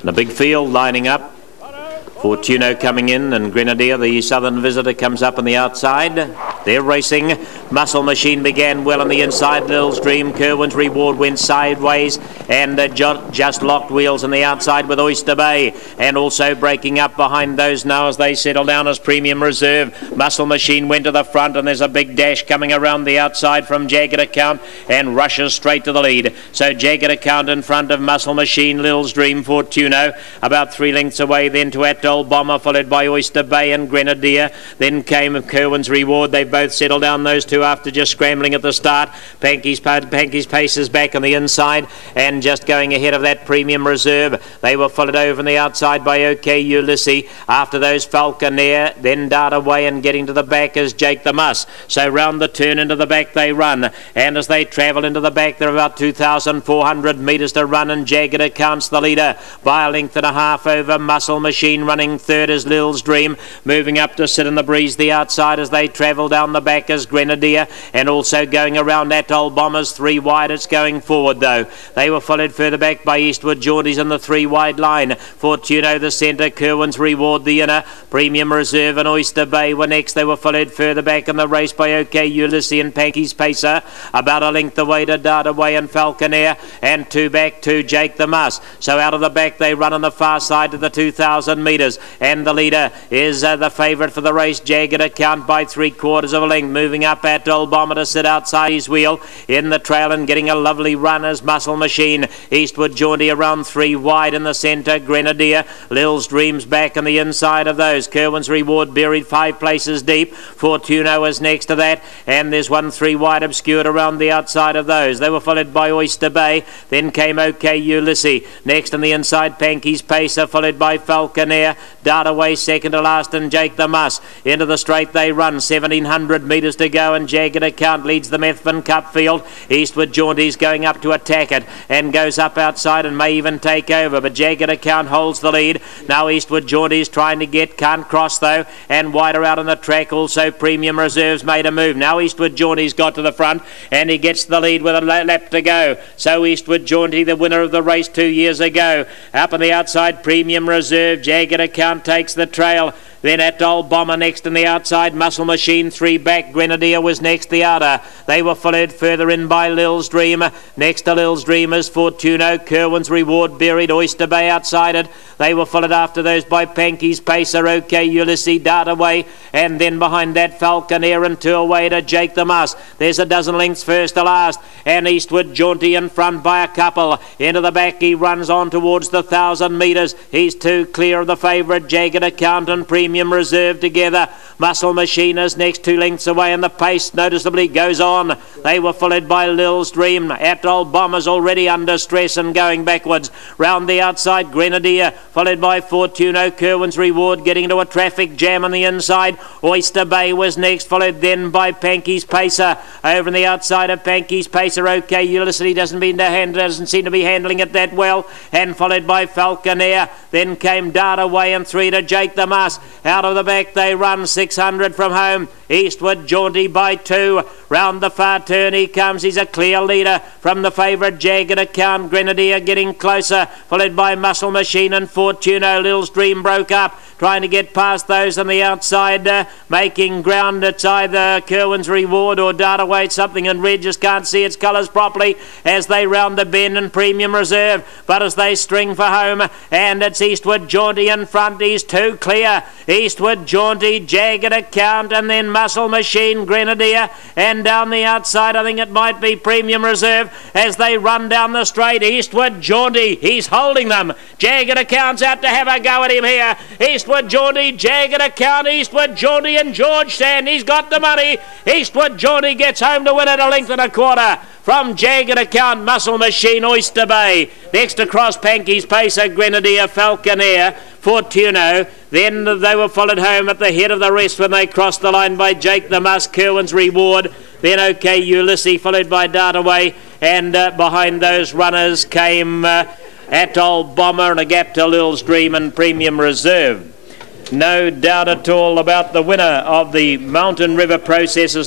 And a big field lining up. Fortuno coming in, and Grenadier, the southern visitor, comes up on the outside. They're racing. Muscle Machine began well on the inside. Lil's Dream, Kerwin's Reward went sideways, and just locked wheels on the outside with Oyster Bay. And also breaking up behind those now as they settle down as Premium Reserve. Muscle Machine went to the front, and there's a big dash coming around the outside from Jagged Account and rushes straight to the lead. So Jagged Account in front of Muscle Machine, Lil's Dream, Fortuno about 3 lengths away then to Atoll Bomber, followed by Oyster Bay and Grenadier. Then came Kerwin's Reward. They both settled down, those two, after just scrambling at the start. Panky's Pace is back on the inside and just going ahead of that Premium Reserve. They were followed over on the outside by OK Ulysses. After those, Falconer, then dart away, and getting to the back is Jake the Muss. So round the turn into the back they run, and as they travel into the back, they're about 2,400 metres to run, and Jagged Account's the leader by a length and a half over Muscle Machine. Running third is Lil's Dream, moving up to sit in the breeze the outside as they travel down the back as Grenadier, and also going around Atoll Bombers 3 wide. It's going forward though. They were followed further back by Eastwood Jaunties in the 3 wide line. Fortuno the centre, Kerwin's Reward the inner, Premium Reserve and Oyster Bay were next. They were followed further back in the race by OK Ulysses and Panky's Pacer, about a length away to Dart Away and Falconer, and 2 back to Jake the Muss. So out of the back they run on the far side to the 2,000 metres, and the leader is the favourite for the race, Jagged Account, by 3/4 of a length. Moving up Atoll Bomber to sit outside his wheel in the trail and getting a lovely run as Muscle Machine. Eastwood Jaunty around 3 wide in the centre. Grenadier, Lil's Dreams back on the inside of those. Kerwin's Reward buried 5 places deep. Fortuno is next to that, and there's 1 3 wide obscured around the outside of those. They were followed by Oyster Bay. Then came OK Ulysses. Next on the inside, Panky's Pacer, followed by Falconer. Dart Away second to last, and Jake the Muss. Into the straight they run, 1,700 metres to go, and Jagged Account leads the Methven Cup field. Eastwood Jaunties going up to attack it, and goes up outside and may even take over, but Jagged Account holds the lead. Now Eastwood Jaunties trying to get, can't cross though, and wider out on the track. Also Premium Reserves made a move. Now Eastwood Jaunties got to the front, and he gets the lead with a lap to go. So Eastwood Jaunty, the winner of the race 2 years ago. Up on the outside, Premium Reserve. Jagged Account takes the trail. Then Atoll Bomber next on the outside. Muscle Machine 3 back. Grenadier was next the outer. They were followed further in by Lil's Dream. Next to Lil's Dream is Fortuno. Kerwin's Reward buried. Oyster Bay outside it. They were followed after those by Panky's Pacer, OK Ulysses, Dart Away, and then behind that Falconer and 2 away to Jake the Muss. There's a dozen lengths first to last, and Eastwood Jaunty in front by a couple. Into the back he runs on towards the 1,000 metres. He's 2 clear of the favourite, Jagged Account and Premium Reserve together. Muscle Machine is next 2 lengths away, and the pace noticeably goes on. They were followed by Lil's Dream. Atoll Bombers already under stress and going backwards. Round the outside, Grenadier, followed by Fortuno. Kerwin's Reward getting into a traffic jam on the inside. Oyster Bay was next, followed then by Panky's Pacer. Over on the outside of Panky's Pacer, OK Ulysses doesn't seem to be handling it that well, and followed by Falconer. Then came Dart Away and 3 to Jake the Muss. Out of the back they run, 600 from home. Eastwood Jaunty by 2. Round the far turn he comes. He's a clear leader from the favourite, Jagged Account. Grenadier getting closer, followed by Muscle Machine and Fortuno. Lil's Dream broke up, trying to get past those on the outside, making ground. It's either Kerwin's Reward or Dart Away, something in red, just can't see its colours properly as they round the bend, and Premium Reserve, but as they string for home, and it's Eastwood Jaunty in front. He's 2 clear. Eastwood Jaunty, Jagged Account, and then Muscle Machine, Grenadier, and down the outside I think it might be Premium Reserve as they run down the straight. Eastwood Jaunty, he's holding them. Jagged Account's out to have a go at him here. Eastwood Jaunty, Jagged Account, Eastwood Jaunty and George Sand. He's got the money. Eastwood Jaunty gets home to win at a length and a quarter from Jagged Account, Muscle Machine, Oyster Bay. Next across, Panky's Pacer, Grenadier, Falconer, Fortuno. Then they were followed home at the head of the rest when they crossed the line by Jake the Muss, Kerwin's Reward. Then OK Ulysses, followed by Dart Away, and behind those runners came Atoll Bomber and a gap to Lil's Dream and Premium Reserve. No doubt at all about the winner of the Mountain River Processors.